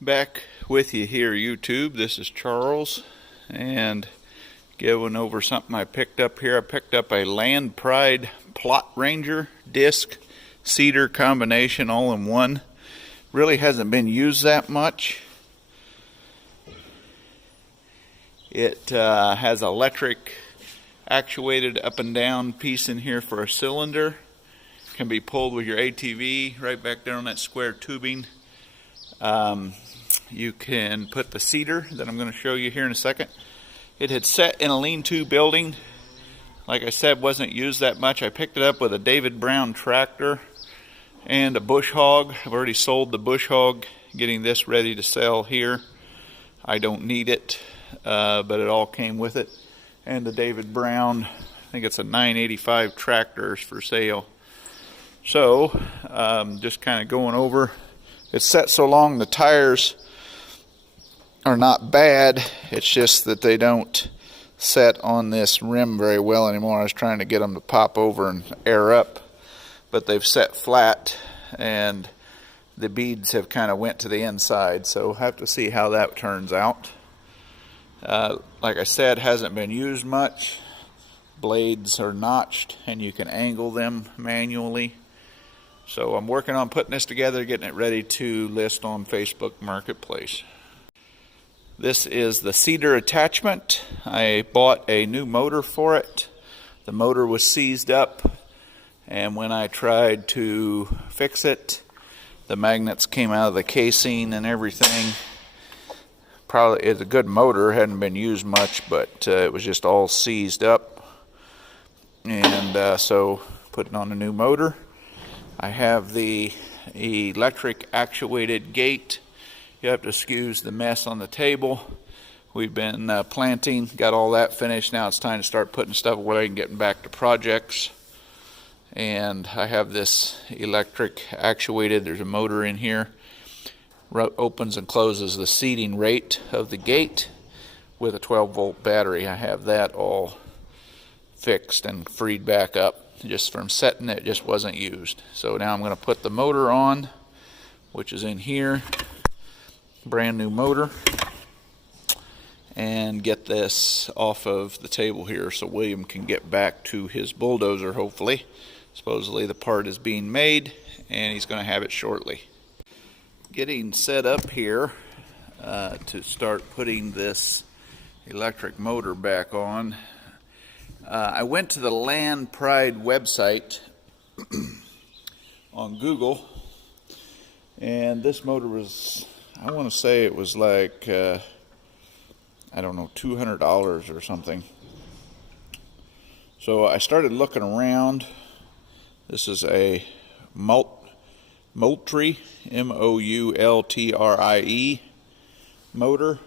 Back with you here, YouTube. This is Charles, and going over something I picked up here. I picked up a Land Pride Plot Ranger disc Cedar combination all in one. Really hasn't been used that much. It has electric actuated up and down piece in here for a cylinder. Can be pulled with your ATV right back there on that square tubing. You can put the cedar that I'm going to show you here in a second. It had set in a lean-to building. Like I said, wasn't used that much. I picked it up with a David Brown tractor and a bush hog. I've already sold the bush hog, getting this ready to sell here. I don't need it, but it all came with it. And the David Brown, I think it's a 985 tractor, is for sale. So, just kind of going over. It's set so long the tires are not bad. It's just that they don't set on this rim very well anymore. I was trying to get them to pop over and air up, but they've set flat and the beads have kind of went to the inside, so we'll have to see how that turns out. Like I said, hasn't been used much. Blades are notched and you can angle them manually. So I'm working on putting this together, getting it ready to list on Facebook Marketplace. This is the Cedar attachment. I bought a new motor for it. The motor was seized up, and when I tried to fix it, the magnets came out of the casing and everything. Probably it's a good motor, hadn't been used much, but it was just all seized up. And so putting on a new motor. I have the electric actuated gate. You have to excuse the mess on the table. We've been planting, got all that finished. Now it's time to start putting stuff away and getting back to projects. And I have this electric actuated, there's a motor in here. Opens and closes the seating rate of the gate with a 12-volt battery. I have that all fixed and freed back up. Just from setting it, just wasn't used. So now I'm going to put the motor on, which is in here. Brand new motor, and get this off of the table here so William can get back to his bulldozer, hopefully. Supposedly the part is being made and he's going to have it shortly. Getting set up here to start putting this electric motor back on. I went to the Land Pride website on Google, and this motor was, I want to say it was like, I don't know, $200 or something. So I started looking around. This is a Moultrie, M-O-U-L-T-R-I-E motor,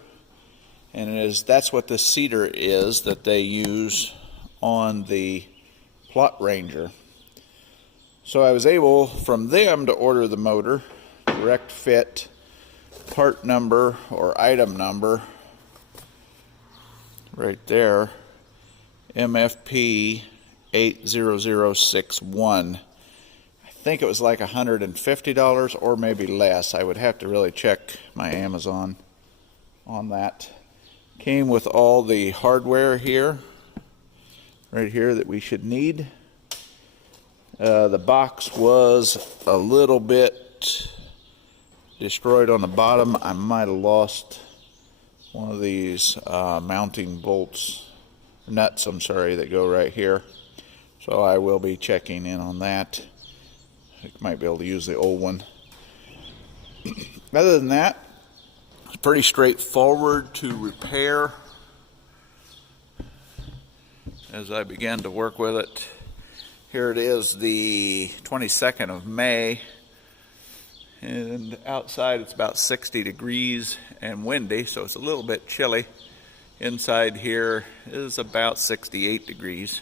and that's what the Cedar is that they use on the Plot Ranger. So I was able from them to order the motor, direct fit, part number or item number right there, MFP 80061. I think it was like $150 or maybe less. I would have to really check my Amazon on that. Came with all the hardware here, right here, that we should need. The box was a little bit destroyed on the bottom. I might have lost one of these mounting bolts, nuts, I'm sorry, that go right here. So I will be checking in on that. I might be able to use the old one. Other than that, it's pretty straightforward to repair. As I began to work with it, here it is, the 22nd of May, and outside it's about 60 degrees and windy, so it's a little bit chilly. Inside here is about 68 degrees.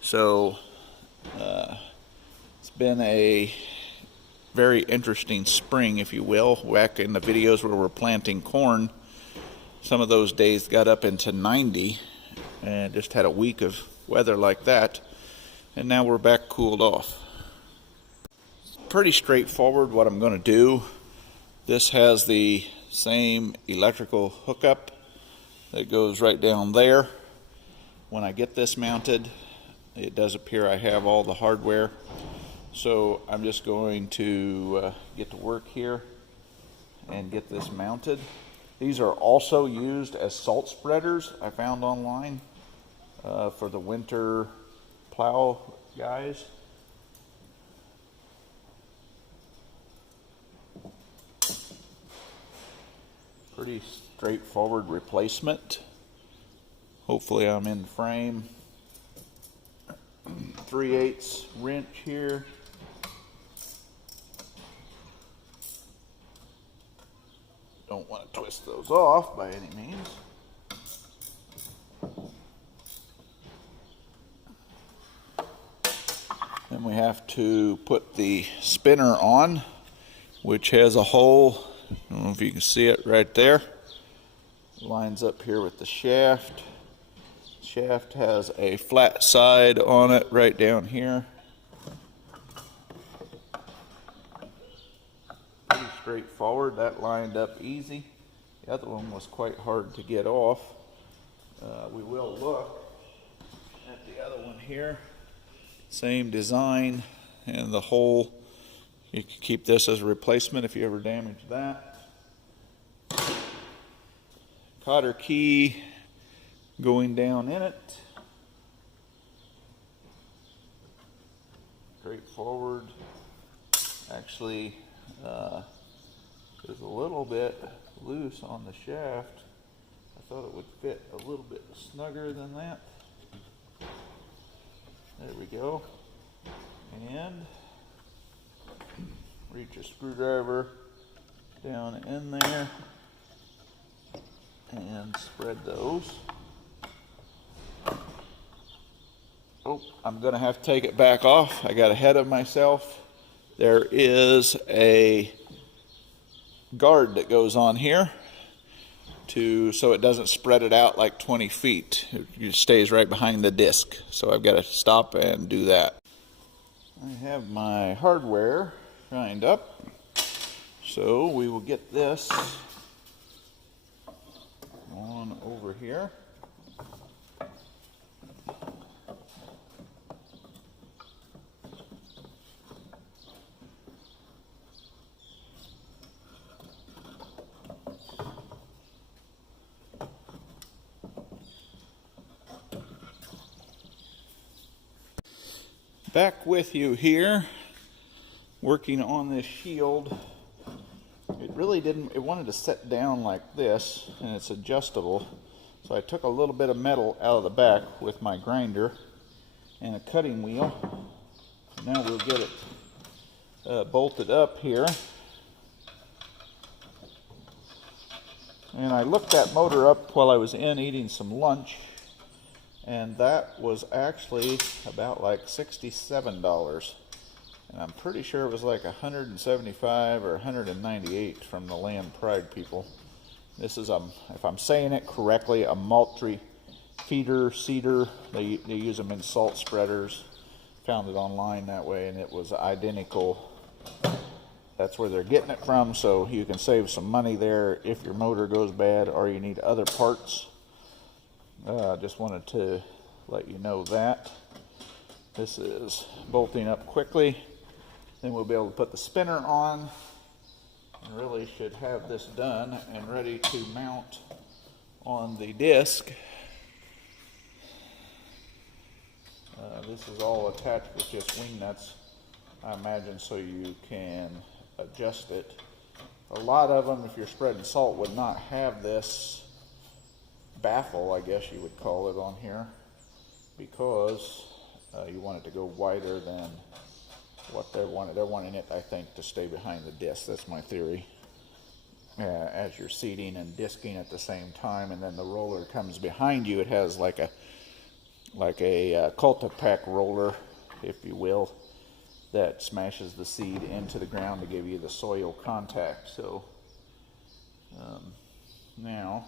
So it's been a very interesting spring, if you will. Back in the videos where we're planting corn, some of those days got up into 90 and just had a week of weather like that, and now we're back, cooled off. Pretty straightforward what I'm going to do. I'm going to put the motor on, which is in here. This has the same electrical hookup that goes right down there. When I get this mounted, it does appear I have all the hardware. So I'm just going to get to work here and get this mounted. These are also used as salt spreaders, I found online, for the winter plow guys. Pretty straightforward replacement. Hopefully I'm in frame. 3/8 wrench here. Don't want to twist those off by any means. Then we have to put the spinner on, which has a hole. I don't know if you can see it right there. Lines up here with the shaft. Shaft has a flat side on it right down here. Pretty straightforward. That lined up easy. The other one was quite hard to get off. We will look at the other one here. Same design, and the hole, you can keep this as a replacement if you ever damage that. Cotter key going down in it. Straightforward. Actually, there's a little bit loose on the shaft. I thought it would fit a little bit snugger than that. There we go. And reach a screwdriver down in there and spread those. Oh, I'm going to have to take it back off. I got ahead of myself. There is a guard that goes on here so it doesn't spread it out like 20 feet. It stays right behind the disc. So I've got to stop and do that. I have my hardware shined up. So we will get this on over here. Back with you here, working on this shield. It wanted to set down like this, and it's adjustable. So I took a little bit of metal out of the back with my grinder and a cutting wheel. Now we'll get it bolted up here. And I looked that motor up while I was in eating some lunch, and that was actually about like $67. And I'm pretty sure it was like $175 or $198 from the Land Pride people. This is, if I'm saying it correctly, a Moultrie feeder Cedar. They use them in salt spreaders. Found it online that way, and it was identical. That's where they're getting it from, so you can save some money there if your motor goes bad or you need other parts. Just wanted to let you know that. This is bolting up quickly. Then we'll be able to put the spinner on, and really should have this done and ready to mount on the disc. This is all attached with just wing nuts, I imagine, so you can adjust it. A lot of them, if you're spreading salt, would not have this baffle, I guess you would call it, on here, because you want it to go wider than what they're wanting. They're wanting it, I think, to stay behind the disc. That's my theory. As you're seating and disking at the same time, and then the roller comes behind you, it has like a Cultipack roller, if you will, that smashes the seed into the ground to give you the soil contact. So now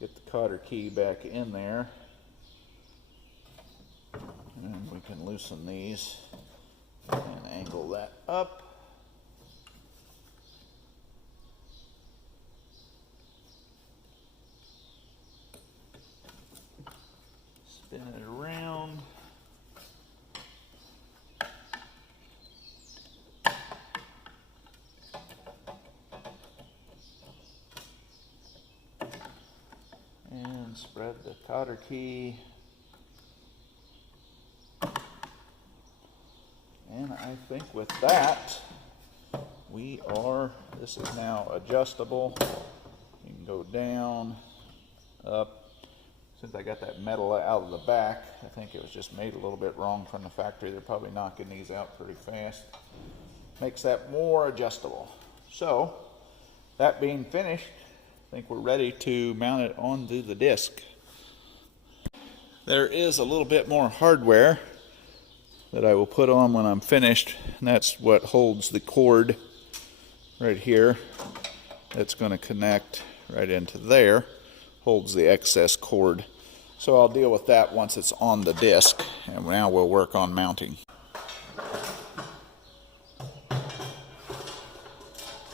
get the cotter key back in there, and we can loosen these and angle that up. thread the cotter key. And I think with that, this is now adjustable. You can go down, up. Since I got that metal out of the back, I think it was just made a little bit wrong from the factory. They're probably knocking these out pretty fast. Makes that more adjustable. So, that being finished, I think we're ready to mount it onto the disc. There is a little bit more hardware that I will put on when I'm finished, and that's what holds the cord right here. That's going to connect right into there, holds the excess cord. So I'll deal with that once it's on the disc, and now we'll work on mounting.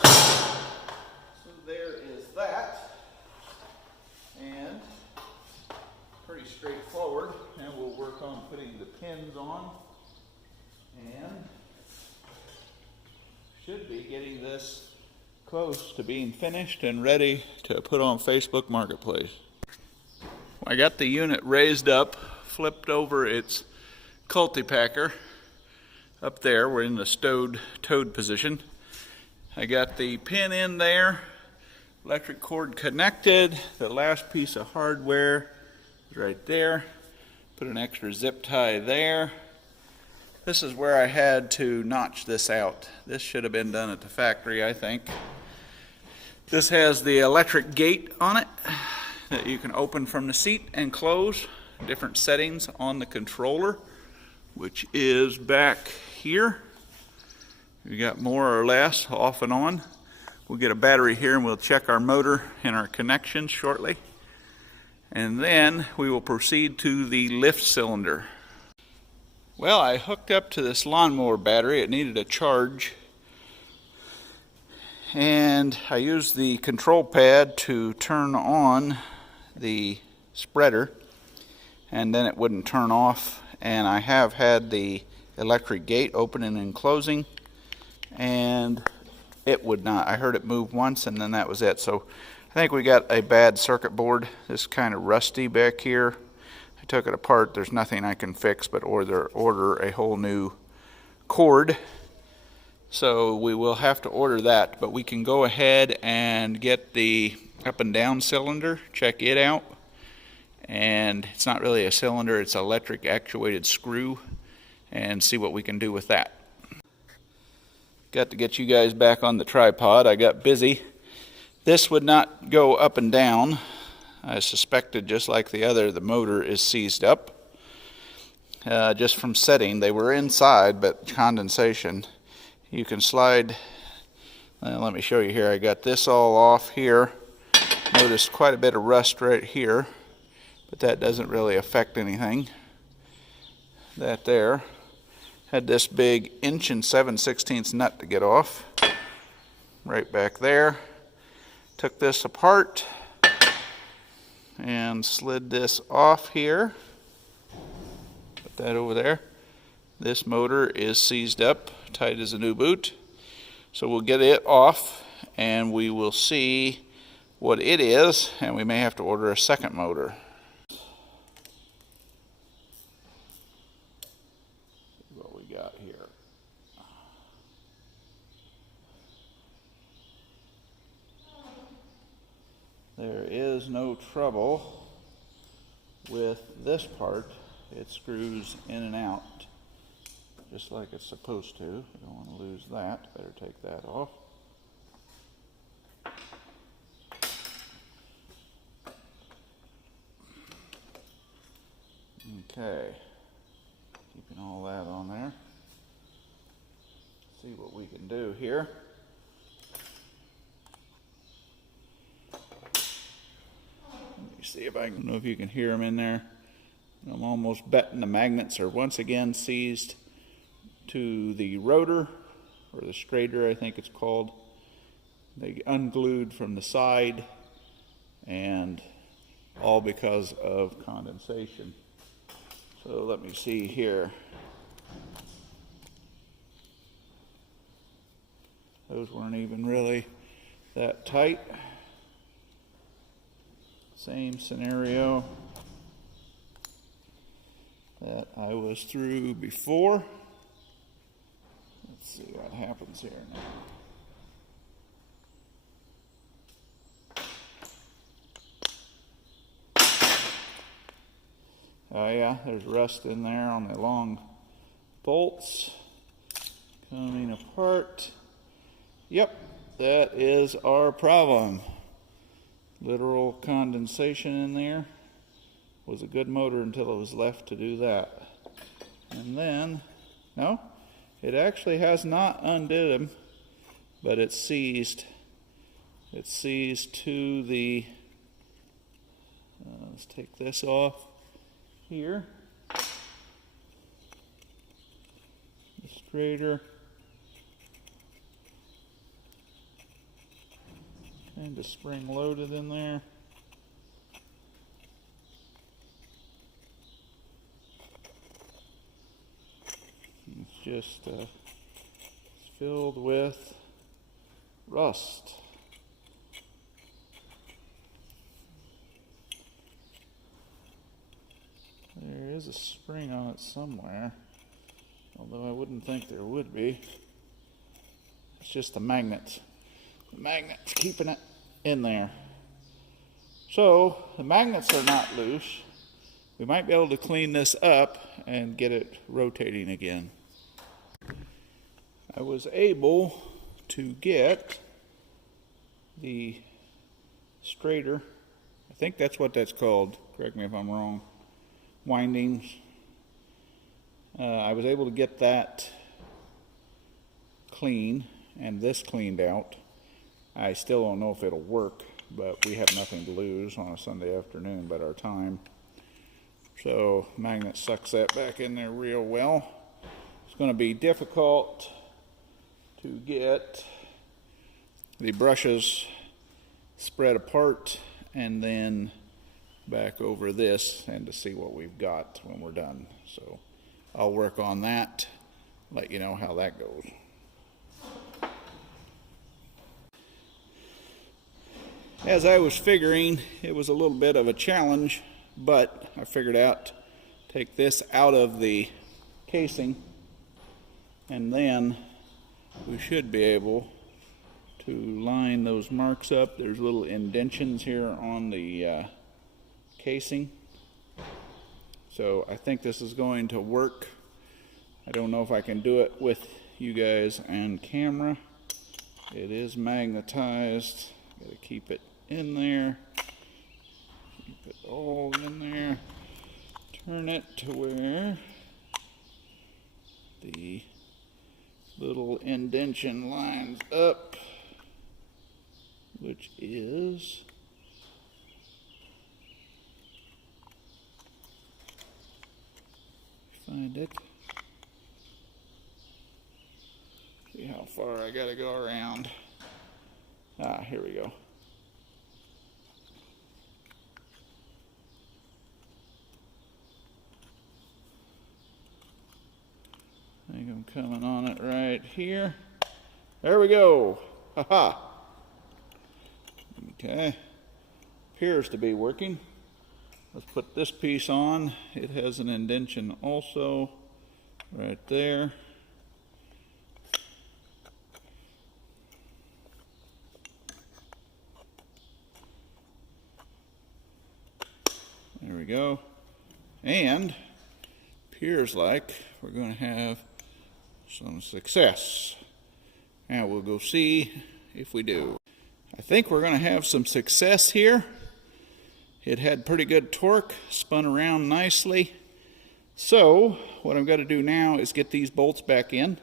So there is that, and pretty straightforward. Now we'll work on putting the pins on. And should be getting this close to being finished and ready to put on Facebook Marketplace. I got the unit raised up, flipped over its cultipacker up there. We're in the towed position. I got the pin in there, electric cord connected. The last piece of hardware is right there. Put an extra zip tie there. This is where I had to notch this out. This should have been done at the factory, I think. This has the electric gate on it that you can open from the seat and close. Different settings on the controller, which is back here. We got more or less off and on. We'll get a battery here and we'll check our motor and our connections shortly. And then we will proceed to the lift cylinder. Well, I hooked up to this lawnmower battery. It needed a charge. And I used the control pad to turn on the spreader, and then it wouldn't turn off. And I have had the electric gate opening and closing, and it would not. I heard it move once, and then that was it. So I think we got a bad circuit board. This is kind of rusty back here. I took it apart. There's nothing I can fix but order a whole new cord. So we will have to order that, but we can go ahead and get the up and down cylinder, check it out. And it's not really a cylinder, it's an electric actuated screw, and see what we can do with that. Got to get you guys back on the tripod. I got busy. This would not go up and down. I suspected, just like the other, the motor is seized up. Just from setting, they were inside, but condensation. You can slide, let me show you here. I got this all off here. Notice quite a bit of rust right here, but that doesn't really affect anything. That there. Had this big 1 7/16" nut to get off. Right back there. Took this apart and slid this off here. Put that over there. This motor is seized up, tight as a new boot. So we'll get it off and we will see what it is, and we may have to order a second motor. See what we got here. There is no trouble with this part. It screws in and out just like it's supposed to. I don't want to lose that. Better take that off. Okay, keeping all that on there. See what we can do here. Let me see if I don't know if you can hear them in there. I'm almost betting the magnets are once again seized to the rotor, or the stator I think it's called. They unglued from the side, and all because of condensation. So let me see here. Those weren't even really that tight. Same scenario that I was through before. Let's see what happens here now. Oh yeah, there's rust in there on the long bolts coming apart. Yep, that is our problem. Literal condensation in there. Was a good motor until it was left to do that. And then, no, it actually has not undid them, but it's seized. It's seized to the, let's take this off here. The straighter. And the spring loaded in there. It's just it's filled with rust. There is a spring on it somewhere, although I wouldn't think there would be. It's just the magnet. The magnet's keeping it in there. So the magnets are not loose. We might be able to clean this up and get it rotating again. I was able to get the straighter, I think that's what that's called, correct me if I'm wrong, windings. I was able to get that clean and this cleaned out. I still don't know if it'll work, but we have nothing to lose on a Sunday afternoon but our time. So magnet sucks that back in there real well. It's going to be difficult to get the brushes spread apart and then back over this and to see what we've got when we're done. So I'll work on that, let you know how that goes. As I was figuring, it was a little bit of a challenge, but I figured out take this out of the casing and then we should be able to line those marks up. There's little indentions here on the casing. So I think this is going to work. I don't know if I can do it with you guys on camera. It is magnetized. Got to keep it in there. Keep it all in there. Turn it to where the little indention lines up, which is find it. See how far I gotta go around. Ah, here we go. I think I'm coming on it right here. There we go. Haha. Okay. Appears to be working. Let's put this piece on. It has an indention also right there. There we go. And appears like we're going to have some success. Now we'll go see if we do. I think we're going to have some success here. It had pretty good torque, spun around nicely. So what I've got to do now is get these bolts back in.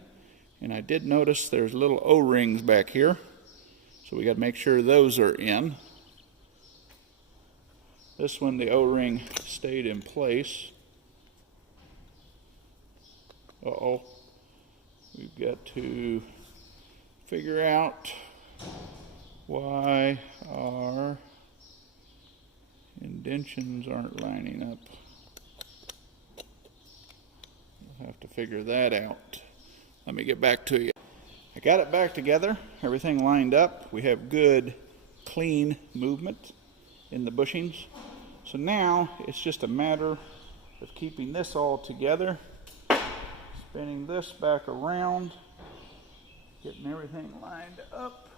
And I did notice there's little O-rings back here. So we got to make sure those are in. This one, the O-ring stayed in place. Uh-oh. We've got to figure out why our indentions aren't lining up. We'll have to figure that out. Let me get back to you. I got it back together. Everything lined up. We have good, clean movement. in the bushings. So now it's just a matter of keeping this all together, spinning this back around, getting everything lined up,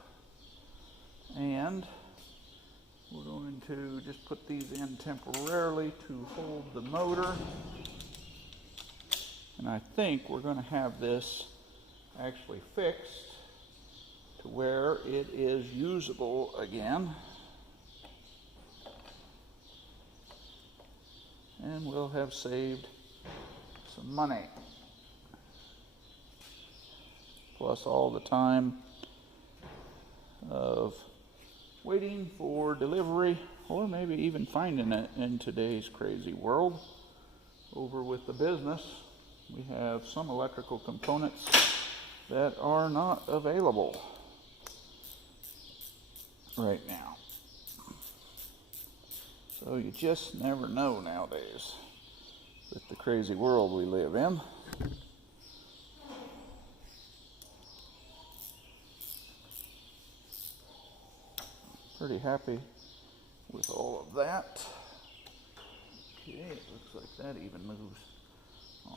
and we're going to just put these in temporarily to hold the motor. And I think we're going to have this actually fixed to where it is usable again. And we'll have saved some money. Plus all the time of waiting for delivery, or maybe even finding it in today's crazy world. Over with the business, we have some electrical components that are not available right now. So you just never know nowadays with the crazy world we live in. Pretty happy with all of that. Okay, it looks like that even moves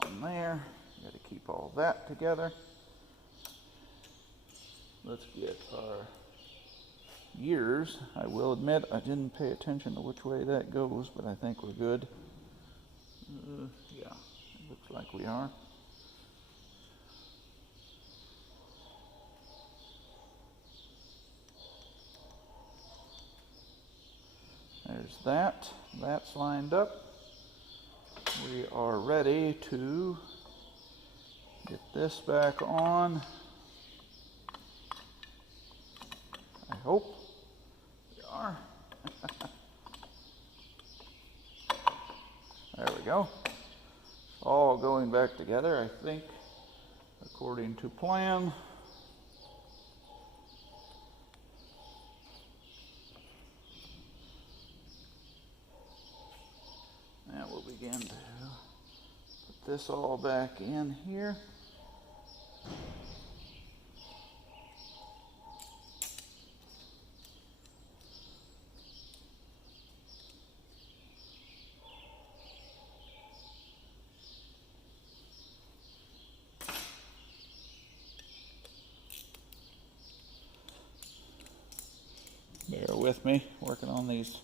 on there. Got to keep all that together. Let's get our gears. I will admit I didn't pay attention to which way that goes, but I think we're good. Yeah, it looks like we are. There's that. That's lined up. We are ready to get this back on. I hope we are. There we go. All going back together, I think, according to plan. Now we'll begin to put this all back in here. Bear with me, working on these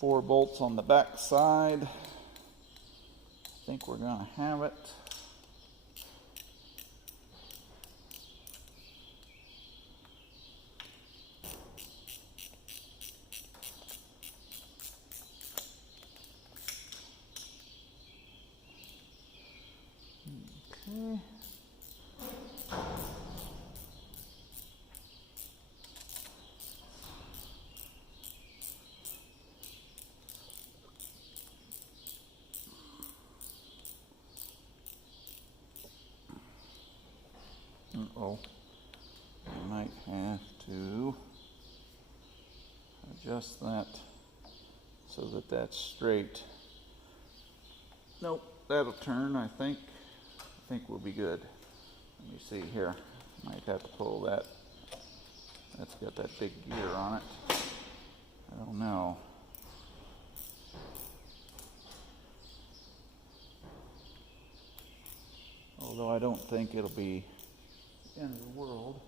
4 bolts on the back side. I think we're going to have it. Okay. Uh-oh, I might have to adjust that so that that's straight. Nope, that'll turn, I think. I think we'll be good. Let me see here. Might have to pull that. That's got that big gear on it. I don't know. Although I don't think it'll be the end of the world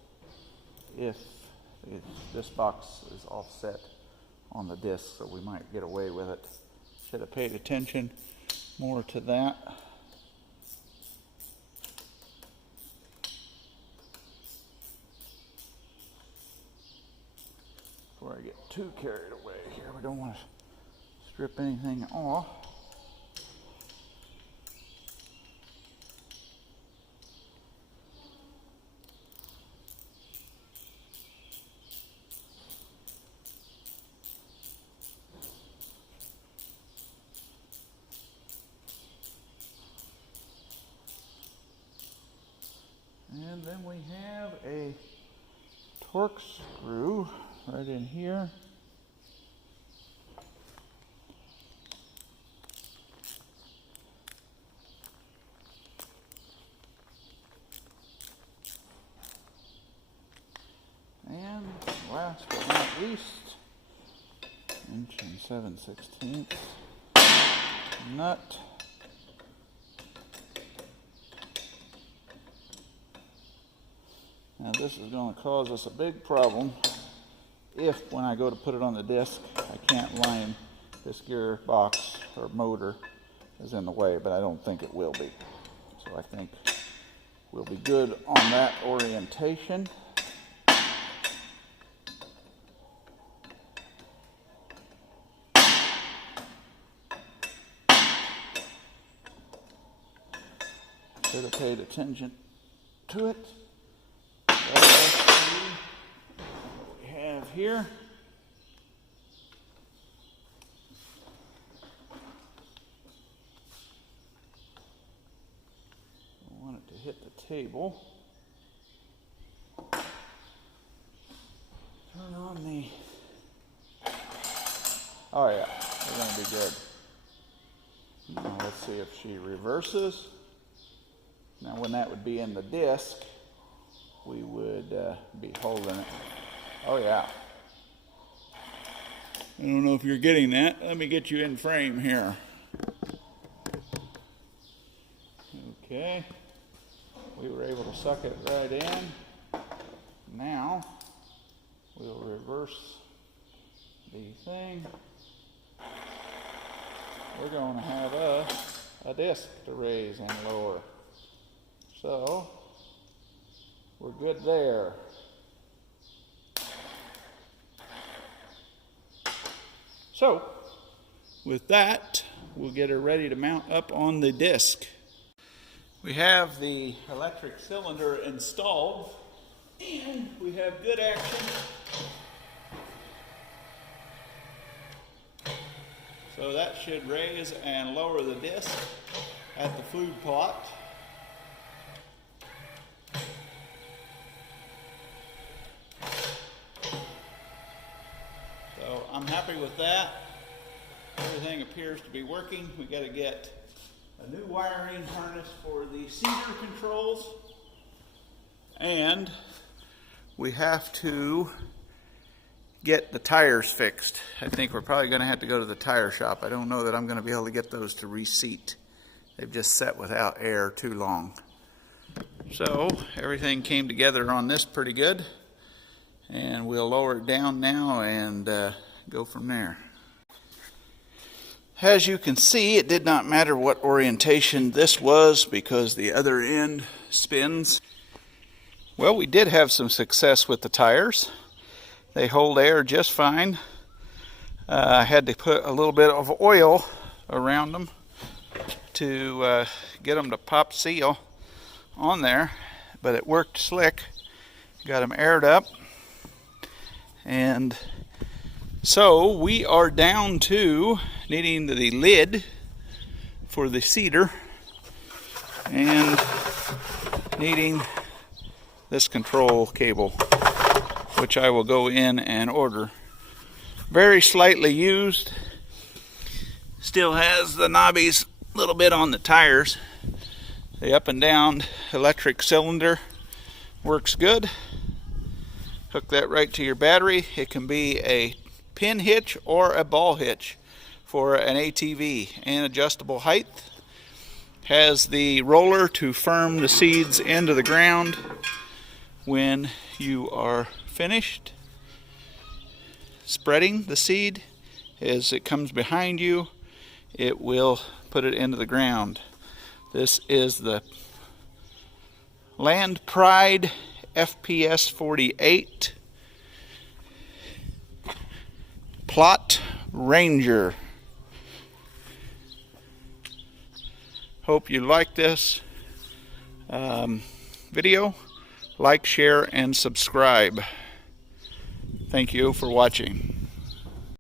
if this box is offset on the disc, so we might get away with it. Should have paid attention more to that. Before I get too carried away here, we don't want to strip anything off. And then we have a torque screw right in here. And last but not least, inch and 7/16 nut. Now this is going to cause us a big problem if when I go to put it on the disc I can't line this gearbox or motor is in the way, but I don't think it will be. So I think we'll be good on that orientation. Should have paid attention to it. What we have here. I want it to hit the table. Turn on the... Oh yeah, we're going to be good. Now let's see if she reverses. Now when that would be in the disc, we would be holding it. Oh yeah. I don't know if you're getting that. Let me get you in frame here. Okay. We were able to suck it right in. Now we'll reverse the thing. We're going to have a disc to raise and lower. So, we're good there. So, with that, we'll get her ready to mount up on the disc. We have the electric cylinder installed, and we have good action. So that should raise and lower the disc at the food plot. So I'm happy with that. Everything appears to be working. We got to get a new wiring harness for the Cedar controls, and we have to get the tires fixed. I think we're probably going to have to go to the tire shop. I don't know that I'm going to be able to get those to reseat. They've just sat without air too long. So everything came together on this pretty good, and we'll lower it down now and go from there. As you can see, it did not matter what orientation this was because the other end spins. Well, we did have some success with the tires. They hold air just fine. I had to put a little bit of oil around them to get them to pop seal on there, but it worked slick. Got them aired up, and so we are down to needing the lid for the Cedar and needing this control cable, which I will go in and order. Very slightly used. Still has the knobbies a little bit on the tires. The up and down electric cylinder works good. Hook that right to your battery. It can be a pin hitch or a ball hitch for an ATV, and adjustable height. Has the roller to firm the seeds into the ground when you are finished spreading the seed. As it comes behind you, it will put it into the ground. This is the Land Pride FPS 48 Plot Ranger. Hope you like this video. Like, share, and subscribe. Thank you for watching.